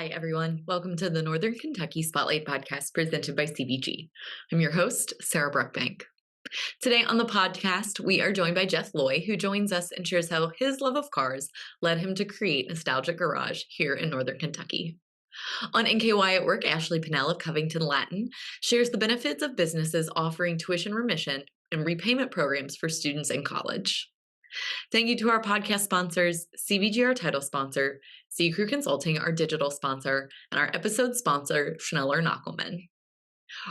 Hi, everyone. Welcome to the Northern Kentucky Spotlight Podcast presented by CBG. I'm your host, Sarah Brookbank. Today on the podcast, we are joined by Jeff Loy, who joins us and shares how his love of cars led him to create Nostalgic Garage here in Northern Kentucky. On NKY at Work, Ashley Pinnell of Covington Latin shares the benefits of businesses offering tuition remission and repayment programs for students in college. Thank you to our podcast sponsors, CBG, our title sponsor, C Crew Consulting, our digital sponsor, and our episode sponsor, Schneller Knockelman.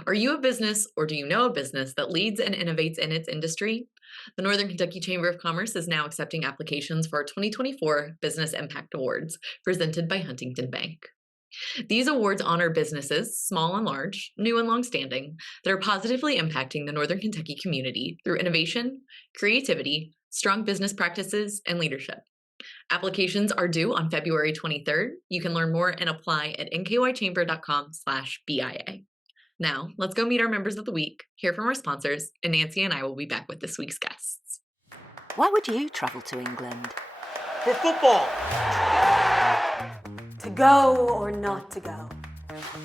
Are you a business or do you know a business that leads and innovates in its industry? The Northern Kentucky Chamber of Commerce is now accepting applications for our 2024 Business Impact Awards, presented by Huntington Bank. These awards honor businesses, small and large, new and long-standing, that are positively impacting the Northern Kentucky community through innovation, creativity, strong business practices, and leadership. Applications are due on February 23rd. You can learn more and apply at nkychamber.com/BIA. Now, let's go meet our members of the week, hear from our sponsors, and Nancy and I will be back with this week's guests. Why would you travel to England? For football. To go or not to go?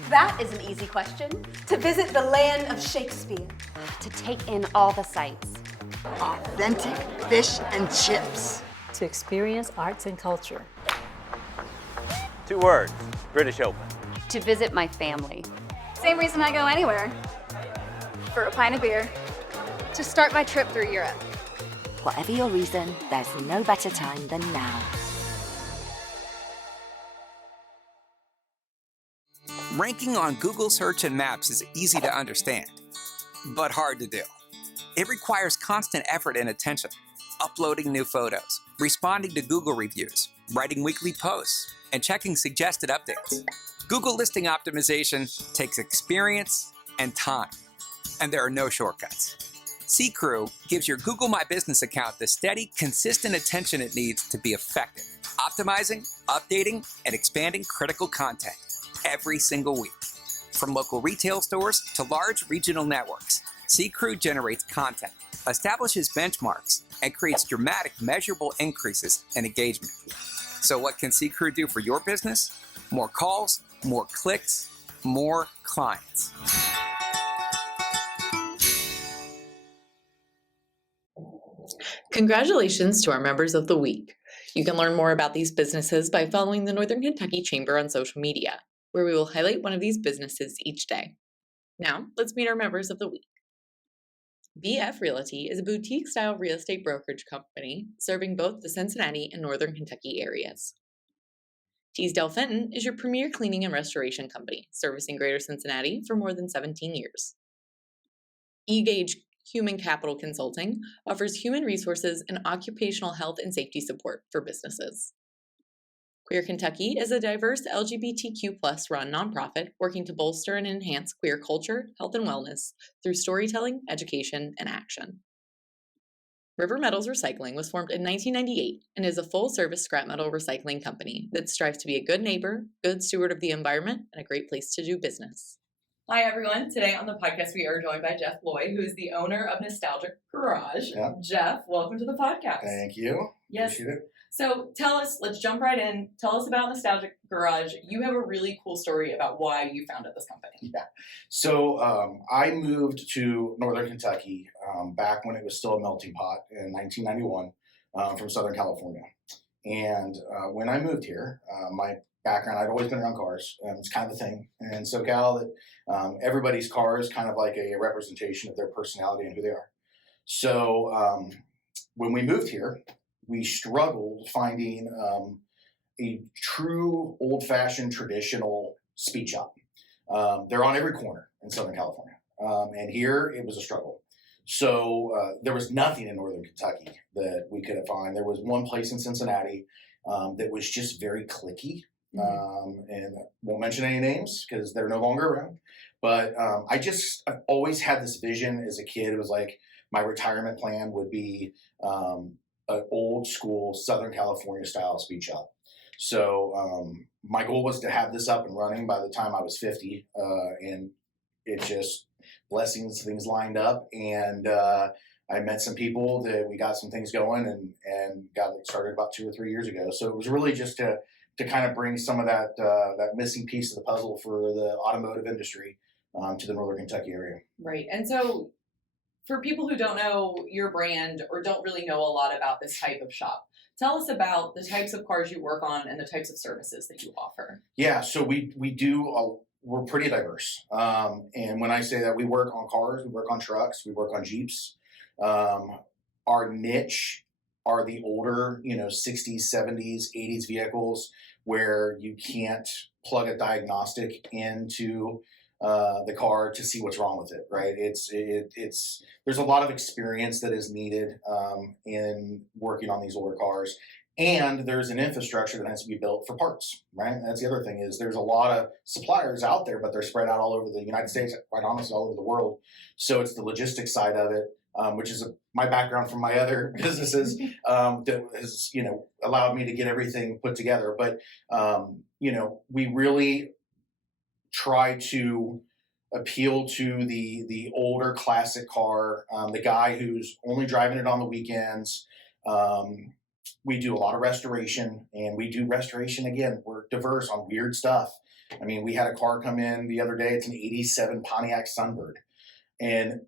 That is an easy question. To visit the land of Shakespeare. To take in all the sights. Authentic fish and chips. To experience arts and culture. 2 words, British Open. To visit my family. Same reason I go anywhere. For a pint of beer. To start my trip through Europe. Whatever your reason, there's no better time than now. Ranking on Google Search and Maps is easy to understand, but hard to do. It requires constant effort and attention, uploading new photos, responding to Google reviews, writing weekly posts, and checking suggested updates. Google listing optimization takes experience and time, and there are no shortcuts. C Crew gives your Google My Business account the steady, consistent attention it needs to be effective, optimizing, updating, and expanding critical content every single week. From local retail stores to large regional networks, C Crew generates content, establishes benchmarks, and creates dramatic, measurable increases in engagement. So what can C Crew do for your business? More calls, more clicks, more clients. Congratulations to our members of the week. You can learn more about these businesses by following the Northern Kentucky Chamber on social media, where we will highlight one of these businesses each day. Now, let's meet our members of the week. BF Realty is a boutique-style real estate brokerage company serving both the Cincinnati and Northern Kentucky areas. Teasdale Fenton is your premier cleaning and restoration company, servicing Greater Cincinnati for more than 17 years. eGauge Human Capital Consulting offers human resources and occupational health and safety support for businesses. Queer Kentucky is a diverse LGBTQ+ run nonprofit working to bolster and enhance queer culture, health, and wellness through storytelling, education, and action. River Metals Recycling was formed in 1998 and is a full-service scrap metal recycling company that strives to be a good neighbor, good steward of the environment, and a great place to do business. Hi, everyone. Today on the podcast, we are joined by Jeff Loy, who is the owner of Nostalgic Garage. Yep. Jeff, welcome to the podcast. Thank you. Yes. Appreciate it. So tell us, let's jump right in. Tell us about Nostalgic Garage. You have a really cool story about why you founded this company. Yeah. So I moved to Northern Kentucky back when it was still a melting pot in 1991 from Southern California. And when I moved here, my background, I'd always been around cars. It's kind of a thing in SoCal that everybody's car is kind of like a representation of their personality and who they are. So when we moved here, we struggled finding a true old-fashioned traditional speed shop. They're on every corner in Southern California. And here it was a struggle. So there was nothing in Northern Kentucky that we could find. There was one place in Cincinnati that was just very cliquey. And I won't mention any names because they're no longer around. But I've always had this vision as a kid. It was like my retirement plan would be an old school Southern California style speed shop. So my goal was to have this up and running by the time I was 50. And it just, blessings, things lined up. And I met some people that we got some things going and got it started about 2 or 3 years ago. So it was really just to to kind of bring some of that missing piece of the puzzle for the automotive industry to the Northern Kentucky area. Right. And so for people who don't know your brand or don't really know a lot about this type of shop, tell us about the types of cars you work on and the types of services that you offer. Yeah, so we're pretty diverse. And when I say that, we work on cars, we work on trucks, we work on Jeeps. Our niche are the older, 60s, 70s, 80s vehicles where you can't plug a diagnostic into the car to see what's wrong with it, right? There's a lot of experience that is needed in working on these older cars. And there's an infrastructure that has to be built for parts, right? And that's the other thing is there's a lot of suppliers out there, but they're spread out all over the United States, quite honestly, all over the world. So it's the logistics side of it, which is my background from my other businesses that has, allowed me to get everything put together. But, we really try to appeal to the older classic car, the guy who's only driving it on the weekends. We do a lot of restoration, and we do restoration again. We're diverse on weird stuff. I mean, we had a car come in the other day. It's an 87 Pontiac Sunbird. And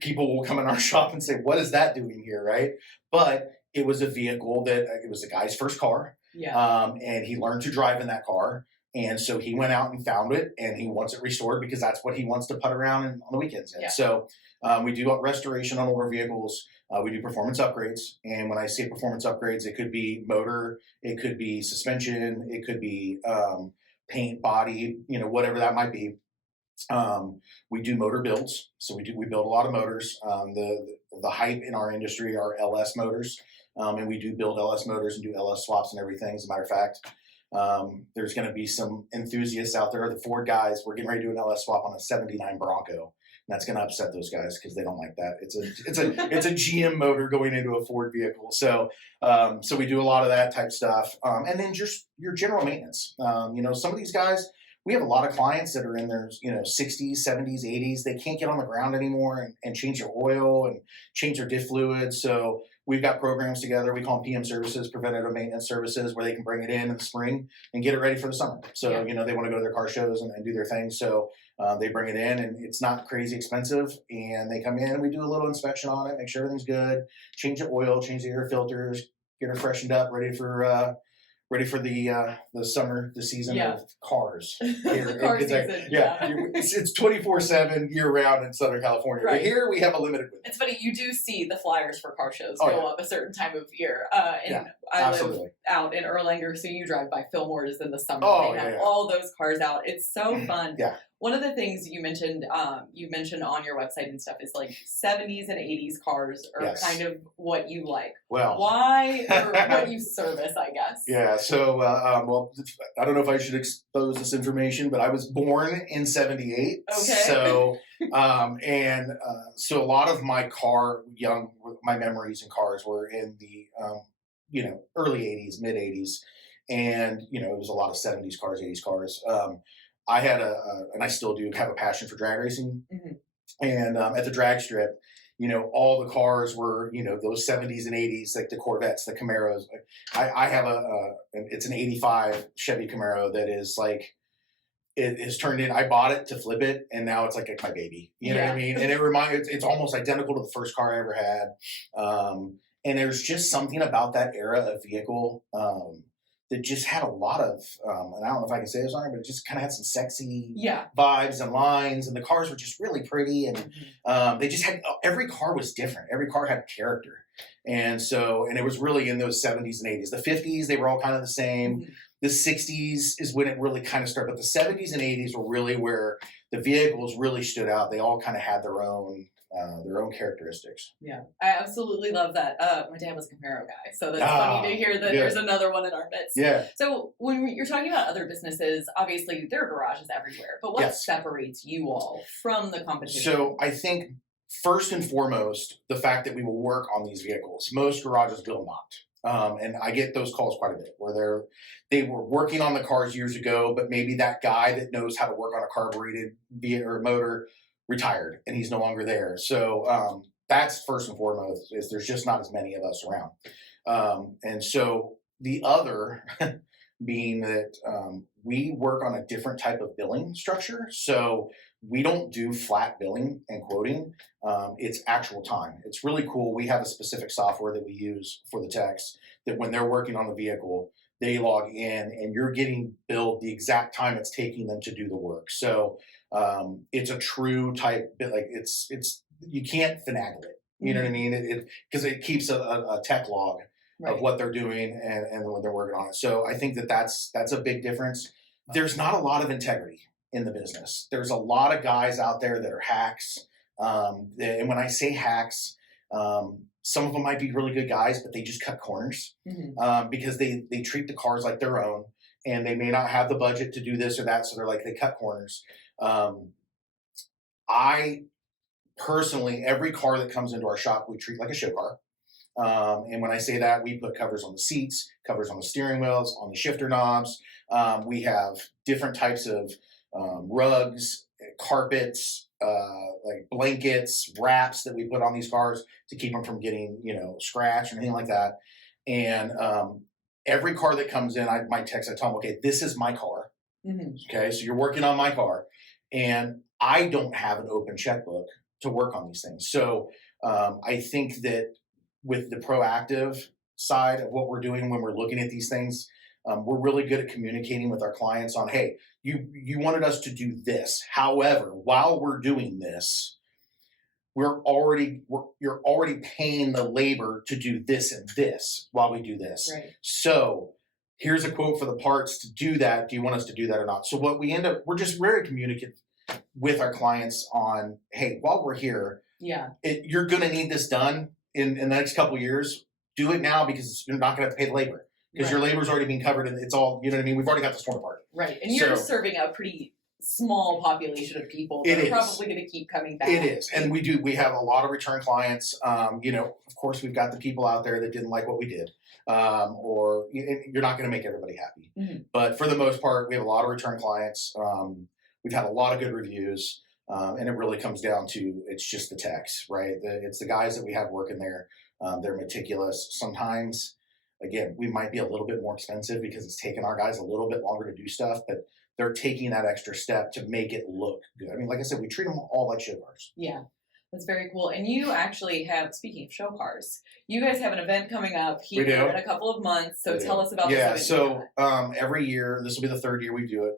people will come in our shop and say, what is that doing here, right? But it was a vehicle it was a guy's first car. Yeah. And he learned to drive in that car. And so he went out and found it, and he wants it restored because that's what he wants to put around on the weekends. Yeah. So we do restoration on older vehicles. We do performance upgrades. And when I say performance upgrades, it could be motor, it could be suspension, it could be paint, body, whatever that might be. We do motor builds. So we build a lot of motors. The hype in our industry are LS motors. And we do build LS motors and do LS swaps and everything. As a matter of fact, there's going to be some enthusiasts out there. The Ford guys, we're getting ready to do an LS swap on a 79 Bronco. And that's going to upset those guys because they don't like that. It's a GM motor going into a Ford vehicle. So we do a lot of that type stuff. And then just your general maintenance. Some of these guys, we have a lot of clients that are in their 60s, 70s, 80s. They can't get on the ground anymore and change their oil and change their diff fluid. So we've got programs together. We call them PM services, preventative maintenance services, where they can bring it in the spring and get it ready for the summer. So, they want to go to their car shows and do their thing. So they bring it in, and it's not crazy expensive. And they come in, and we do a little inspection on it, make sure everything's good, change the oil, change the air filters, get it freshened up, ready for the summer, the season of cars. Here. Car season. It's 24/7 year round in Southern California. Right. But here we have a limited window. It's funny, you do see the flyers for car shows go up a certain time of year. I live out in Erlanger, so you drive by Fillmore's in the summer. They have all those cars out. It's so fun. Yeah. One of the things you mentioned on your website and stuff is like 70s and 80s cars are kind of what you like. Well, why or what you service, I guess. Yeah. So, I don't know if I should expose this information, but I was born in 78. Okay. So, so a lot of my memories in cars were in the, early 80s, mid 80s. And, it was a lot of 70s cars, 80s cars. I had and I still do have a passion for drag racing. Mm-hmm. And at the drag strip, all the cars were, those 70s and 80s, like the Corvettes, the Camaros. I have it's an 85 Chevy Camaro that is like, it has turned in. I bought it to flip it, and now it's like my baby. You know what I mean? And it's almost identical to the first car I ever had. And there's just something about that era of vehicle that just had a lot of, and I don't know if I can say this on it, but it just kind of had some sexy vibes and lines, and the cars were just really pretty, and they just had, every car was different. Every car had character. And it was really in those 70s and 80s. The 50s, they were all kind of the same. Mm-hmm. The 60s is when it really kind of started, but the 70s and 80s were really where the vehicles really stood out. They all kind of had their own characteristics. Yeah, I absolutely love that. My dad was a Camaro guy, so that's funny to hear that there's another one in our midst. Yeah. So when you're talking about other businesses, obviously there are garages everywhere, but what separates you all from the competition? So I think first and foremost, the fact that we will work on these vehicles. Most garages will not. And I get those calls quite a bit where they were working on the cars years ago, but maybe that guy that knows how to work on a carbureted vehicle or motor retired and he's no longer there. So that's first and foremost, is there's just not as many of us around. And so the other being that we work on a different type of billing structure. So we don't do flat billing and quoting. It's actual time. It's really cool. We have a specific software that we use for the techs that when they're working on the vehicle, they log in and you're getting billed the exact time it's taking them to do the work. So it's a true type, like it's you can't finagle it. You know what I mean? Because it keeps a tech log of what they're doing and what they're working on it. So I think that's a big difference. There's not a lot of integrity in the business. There's a lot of guys out there that are hacks. And when I say hacks, some of them might be really good guys, but they just cut corners because they treat the cars like their own, and they may not have the budget to do this or that. So they cut corners. I personally, every car that comes into our shop, we treat like a show car. And when I say that, we put covers on the seats, covers on the steering wheels, on the shifter knobs. We have different types of rugs, carpets, like blankets, wraps that we put on these cars to keep them from getting, scratched or anything like that. And every car that comes in, my techs, I tell them, okay, this is my car. Okay, so you're working on my car. And I don't have an open checkbook to work on these things. So I think that with the proactive side of what we're doing when we're looking at these things, we're really good at communicating with our clients on, hey, you wanted us to do this. However, while we're doing this, you're already paying the labor to do this and this while we do this. Right. So here's a quote for the parts to do that. Do you want us to do that or not? So what we end up, we're just very communicative with our clients on, hey, while we're here, you're going to need this done in the next couple of years. Do it now because you're not going to have to pay the labor because your labor's already being covered and it's all, you know what I mean? We've already got this torn apart. Right. And you're serving a pretty small population of people that are probably going to keep coming back. It is. And we have a lot of return clients. Of course, we've got the people out there that didn't like what we did. Or you're not going to make everybody happy. But for the most part, we have a lot of return clients. We've had a lot of good reviews. And it really comes down to, it's just the techs, right? It's the guys that we have working there. They're meticulous. Sometimes, again, we might be a little bit more expensive because it's taken our guys a little bit longer to do stuff, but they're taking that extra step to make it look good. I mean, like I said, we treat them all like show cars. Yeah, that's very cool. And you actually have, speaking of show cars, you guys have an event coming up here in a couple of months. So tell us about this event. So every year, this will be the third year we do it.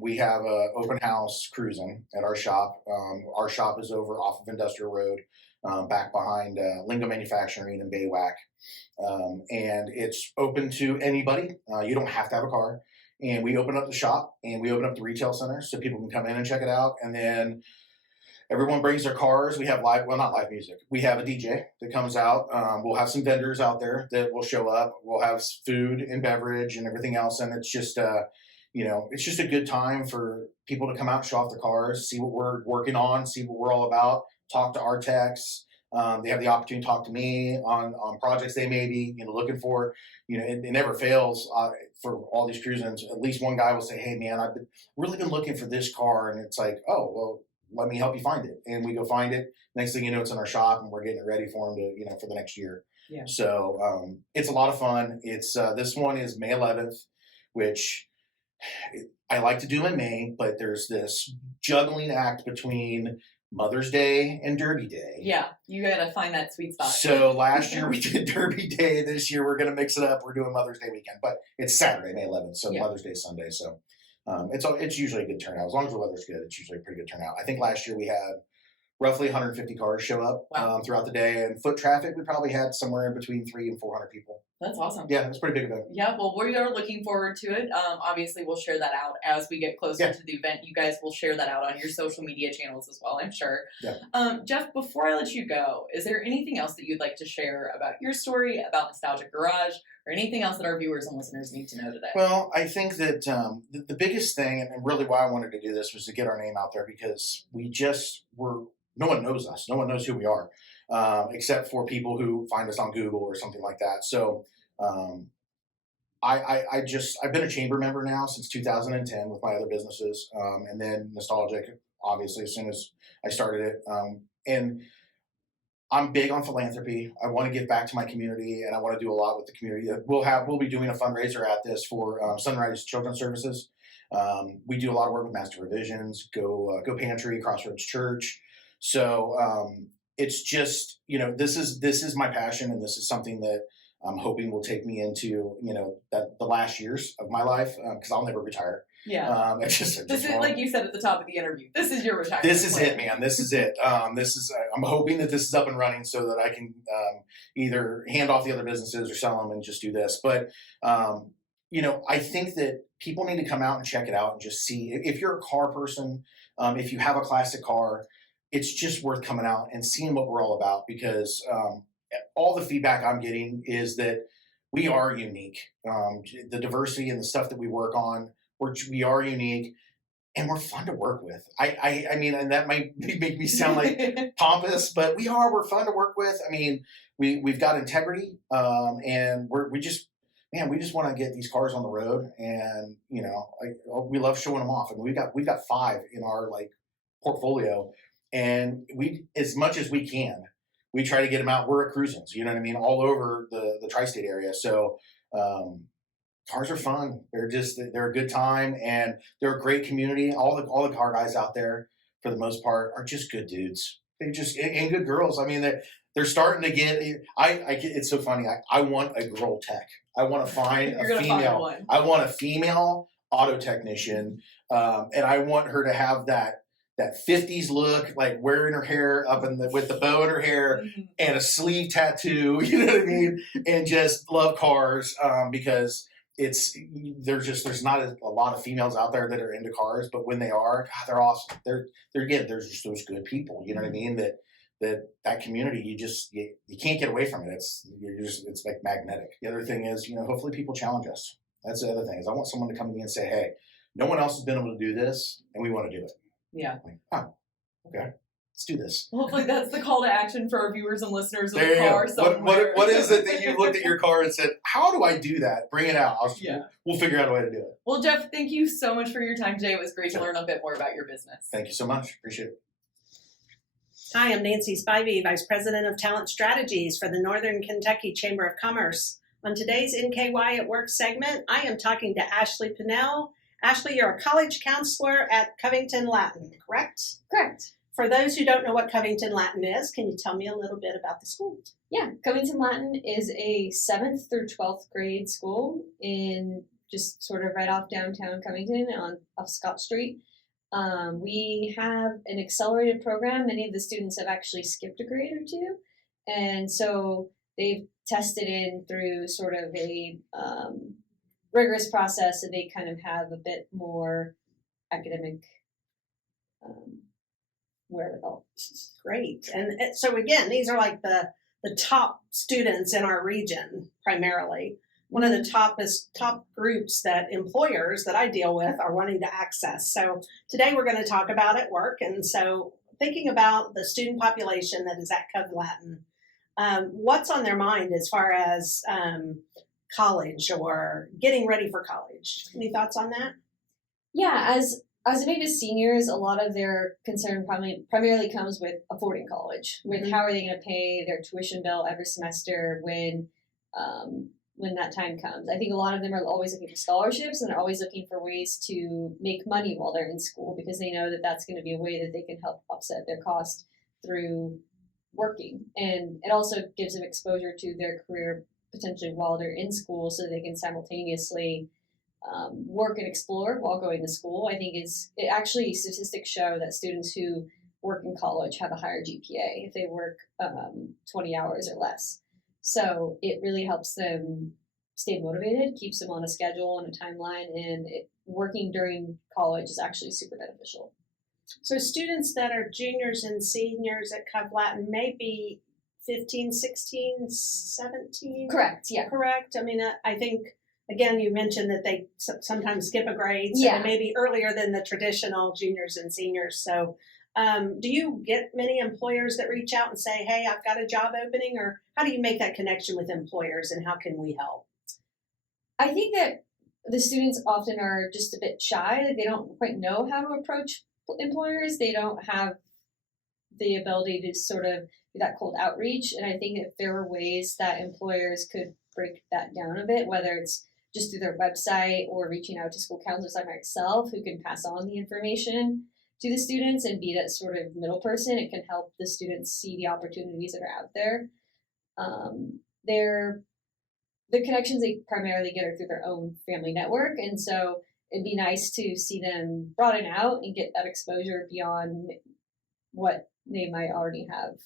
We have an open house cruising at our shop. Our shop is over off of Industrial Road, back behind Lingo Manufacturing and Baywack. And it's open to anybody. You don't have to have a car. And we open up the shop and we open up the retail center so people can come in and check it out. And then everyone brings their cars. We have not live music. We have a DJ that comes out. We'll have some vendors out there that will show up. We'll have food and beverage and everything else. And it's just, it's just a good time for people to come out, show off their cars, see what we're working on, see what we're all about, talk to our techs. They have the opportunity to talk to me on projects they may be, looking for. It never fails for all these cruisings. At least one guy will say, hey, man, I've really been looking for this car. And it's like, oh, well, let me help you find it. And we go find it. Next thing you know, it's in our shop and we're getting it ready for them to, for the next year. Yeah. So it's a lot of fun. It's this one is May 11th, which I like to do in May, but there's this juggling act between Mother's Day and Derby Day. Yeah, you got to find that sweet spot. So last year we did Derby Day. This year we're going to mix it up. We're doing Mother's Day weekend, but it's Saturday, May 11th, so Mother's Day is Sunday. So it's usually a good turnout. As long as the weather's good, it's usually a pretty good turnout. I think last year we had roughly 150 cars show up throughout the day, and foot traffic, we probably had somewhere in between 300 and 400 people. That's awesome. Yeah, it's pretty big event. Yeah, well, we are looking forward to it. Obviously, we'll share that out as we get closer to the event. You guys will share that out on your social media channels as well, I'm sure. Yeah. Jeff, before I let you go, is there anything else that you'd like to share about your story, about Nostalgic Garage, or anything else that our viewers and listeners need to know today? Well, I think that the biggest thing, and really why I wanted to do this, was to get our name out there because no one knows us. No one knows who we are, except for people who find us on Google or something like that. So I've been a chamber member now since 2010 with my other businesses, and then Nostalgic, obviously, as soon as I started it. And I'm big on philanthropy. I want to give back to my community, and I want to do a lot with the community. We'll be doing a fundraiser at this for Sunrise Children's Services. We do a lot of work with Master Revisions, Go Pantry, Crossroads Church. So it's just, this is my passion, and this is something that I'm hoping will take me into, the last years of my life, because I'll never retire. Yeah. This is like you said at the top of the interview. This is your retirement. This is it, man. This is it. I'm hoping that this is up and running so that I can either hand off the other businesses or sell them and just do this. But I think that people need to come out and check it out and just see. If you're a car person, if you have a classic car, it's just worth coming out and seeing what we're all about, because all the feedback I'm getting is that we are unique. The diversity and the stuff that we work on, we are unique, and we're fun to work with. I mean, and that might make me sound like pompous, but we're fun to work with. I mean, we've got integrity, and we just want to get these cars on the road, and we love showing them off. And we've got 5 in our portfolio, and as much as we can, we try to get them out. We're at cruisins, you know what I mean, all over the tri-state area. So cars are fun. They're a good time, and they're a great community. All the car guys out there, for the most part, are just good dudes. They just and good girls. I mean, they're starting to get. It's so funny. I want a girl tech. I want to find a female. I want a female auto technician, and I want her to have that 50s look, like wearing her hair up with the bow in her hair, and a sleeve tattoo. You know what I mean? And just love cars, because there's not a lot of females out there that are into cars, but when they are, God, they're awesome. They're just those good people. You know what I mean? That community, you can't get away from it. It's like magnetic. The other thing is, hopefully people challenge us. That's the other thing, is I want someone to come to me and say, hey, no one else has been able to do this, and we want to do it. Yeah. Okay. Let's do this. Hopefully that's the call to action for our viewers and listeners of the car. What is it that you looked at your car and said, how do I do that? Bring it out. We'll figure out a way to do it. Well, Jeff, thank you so much for your time today. It was great to learn a bit more about your business. Thank you so much. Appreciate it. Hi, I'm Nancy Spivey, Vice President of Talent Strategies for the Northern Kentucky Chamber of Commerce. On today's NKY at Work segment, I am talking to Ashley Pinnell. Ashley, you're a college counselor at Covington Latin, correct? Correct. For those who don't know what Covington Latin is, can you tell me a little bit about the school? Yeah, Covington Latin is a 7th through 12th grade school in just sort of right off downtown Covington off Scott Street. We have an accelerated program. Many of the students have actually skipped a grade or two. And so they've tested in through sort of a rigorous process, and they kind of have a bit more academic wherewithal. Great. And so again, these are like the top students in our region primarily. One of the top groups that employers that I deal with are wanting to access. So today we're going to talk about at work. And so thinking about the student population that is at Cov Latin, what's on their mind as far as college or getting ready for college? Any thoughts on that? Yeah, as maybe seniors, a lot of their concern primarily comes with affording college, with how are they going to pay their tuition bill every semester when that time comes. I think a lot of them are always looking for scholarships, and they're always looking for ways to make money while they're in school, because they know that that's going to be a way that they can help offset their cost through working. And it also gives them exposure to their career potentially while they're in school, so they can simultaneously work and explore while going to school. I think actually statistics show that students who work in college have a higher GPA if they work 20 hours or less. So it really helps them stay motivated, keeps them on a schedule and a timeline, and working during college is actually super beneficial. So students that are juniors and seniors at Cov Latin may be 15, 16, 17? Correct, yeah. Correct? I mean, I think, again, you mentioned that they sometimes skip a grade, so yeah. It may be earlier than the traditional juniors and seniors. So do you get many employers that reach out and say, hey, I've got a job opening, or how do you make that connection with employers, and how can we help? I think that the students often are just a bit shy. They don't quite know how to approach employers. They don't have the ability to sort of do that cold outreach. And I think if there were ways that employers could break that down a bit, whether it's just through their website or reaching out to school counselors like myself who can pass on the information to the students and be that sort of middle person, it can help the students see the opportunities that are out there. The connections they primarily get are through their own family network, and so it'd be nice to see them broaden out and get that exposure beyond what they might already have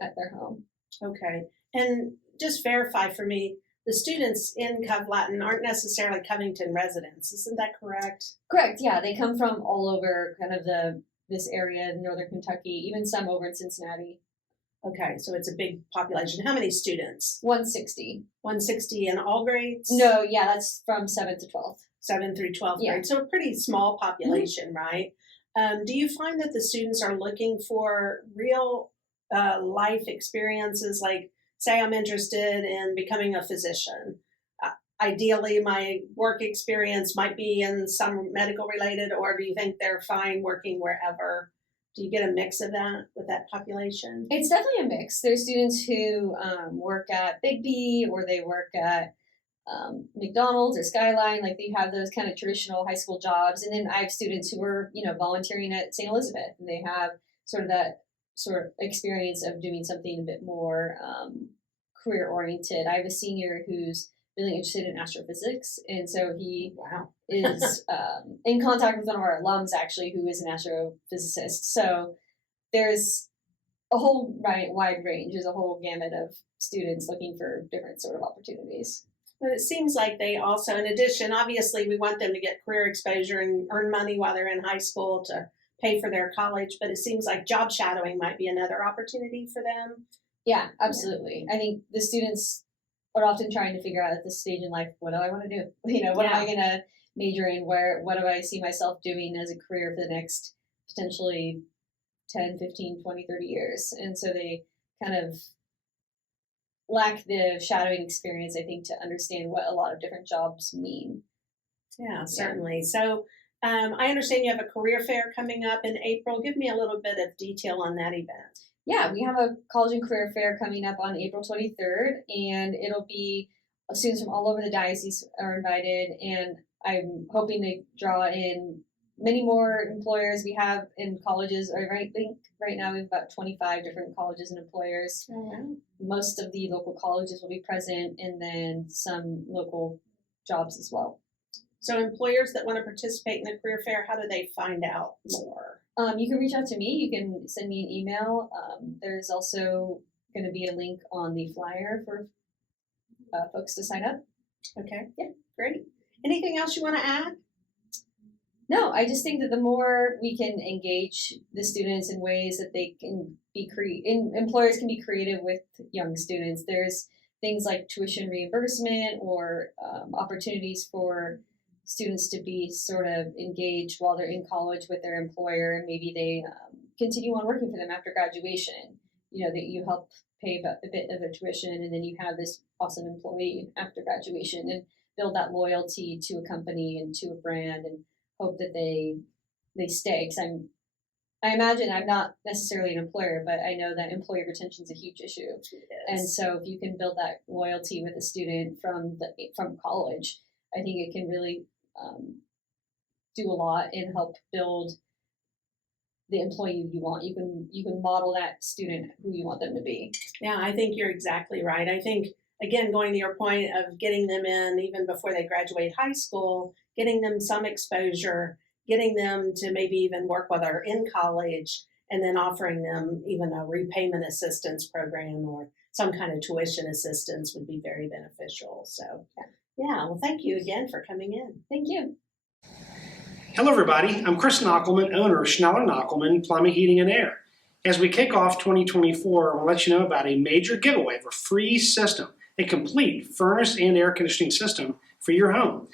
at their home. Okay. And just verify for me, the students in Cov Latin aren't necessarily Covington residents. Isn't that correct? Correct. Yeah, they come from all over kind of this area, northern Kentucky, even some over in Cincinnati. Okay, so it's a big population. How many students? 160. 160 in all grades? No, yeah, that's from 7th to 12th. 7th through 12th Yeah. grade. So a pretty small population, right? Do you find that the students are looking for real life experiences, like, say I'm interested in becoming a physician? Ideally, my work experience might be in some medical related, or do you think they're fine working wherever? Do you get a mix of that with that population? It's definitely a mix. There's students who work at Big B, or they work at McDonald's or Skyline, like they have those kind of traditional high school jobs. And then I have students who are, volunteering at St. Elizabeth, and they have sort of that sort of experience of doing something a bit more career oriented. I have a senior who's really interested in astrophysics, and so he is in contact with one of our alums actually, who is an astrophysicist. So there's a whole wide range. There's a whole gamut of students looking for different sort of opportunities. But it seems like they also, in addition, obviously we want them to get career exposure and earn money while they're in high school to pay for their college, but it seems like job shadowing might be another opportunity for them. Yeah, absolutely. I think the students are often trying to figure out at this stage in life, what do I want to do? What am I going to major in? What do I see myself doing as a career for the next potentially 10, 15, 20, 30 years? And so they kind of lack the shadowing experience, I think, to understand what a lot of different jobs mean. Yeah, certainly. So I understand you have a career fair coming up in April. Give me a little bit of detail on that event. Yeah, we have a college and career fair coming up on April 23rd, and it'll be students from all over the diocese are invited, and I'm hoping to draw in many more employers we have in colleges. I think right now we have about 25 different colleges and employers. Mm-hmm. Most of the local colleges will be present, and then some local jobs as well. So employers that want to participate in the career fair, how do they find out more? You can reach out to me. You can send me an email. There's also going to be a link on the flyer for folks to sign up. Okay. Yeah, great. Anything else you want to add? No, I just think that the more we can engage the students in ways that they can be employers can be creative with young students. There's things like tuition reimbursement or opportunities for students to be sort of engaged while they're in college with their employer, and maybe they continue on working for them after graduation. That you help pay a bit of a tuition, and then you have this awesome employee after graduation, and build that loyalty to a company and to a brand, and hope that they stay. Because I imagine I'm not necessarily an employer, but I know that employee retention is a huge issue. And so if you can build that loyalty with a student from college, I think it can really do a lot and help build the employee you want. You can model that student who you want them to be. Yeah, I think you're exactly right. I think, again, going to your point of getting them in even before they graduate high school, getting them some exposure, getting them to maybe even work while they're in college, and then offering them even a repayment assistance program or some kind of tuition assistance would be very beneficial. So, yeah, well, thank you again for coming in. Thank you. Hello, everybody. I'm Chris Knockelman, owner of Schneller Knockelman Plumbing, Heating, and Air. As we kick off 2024, I want to let you know about a major giveaway of a free system, a complete furnace and air conditioning system for your home.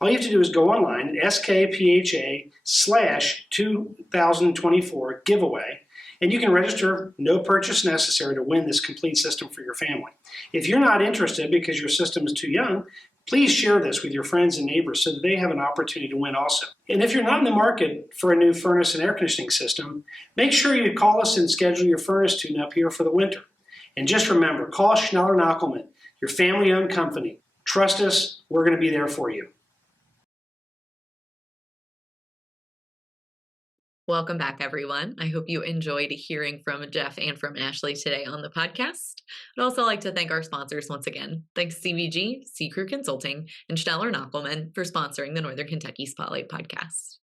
All you have to do is go online at skpha/2024 giveaway, and you can register, no purchase necessary, to win this complete system for your family. If you're not interested because your system is too young, Please share this with your friends and neighbors so that they have an opportunity to win also. And if you're not in the market for a new furnace and air conditioning system, make sure you call us and schedule your furnace tune-up here for the winter. And just remember, call Schneller Knockelman, your family-owned company. Trust us, we're going to be there for you. Welcome back, everyone. I hope you enjoyed hearing from Jeff and from Ashley today on the podcast. I'd also like to thank our sponsors once again. Thanks CVG, C Crew Consulting, and Schneller Knockelman for sponsoring the Northern Kentucky Spotlight Podcast.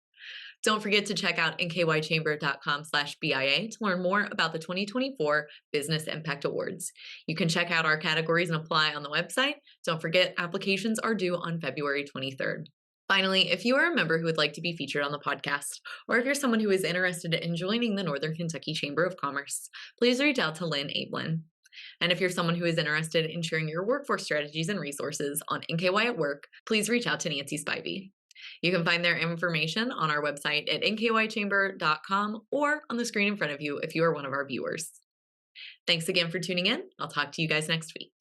Don't forget to check out nkychamber.com/BIA to learn more about the 2024 Business Impact Awards. You can check out our categories and apply on the website. Don't forget, applications are due on February 23rd. Finally, if you are a member who would like to be featured on the podcast, or if you're someone who is interested in joining the Northern Kentucky Chamber of Commerce, please reach out to Lynn Ablin. And if you're someone who is interested in sharing your workforce strategies and resources on NKY at Work, please reach out to Nancy Spivey. You can find their information on our website at nkychamber.com or on the screen in front of you if you are one of our viewers. Thanks again for tuning in. I'll talk to you guys next week.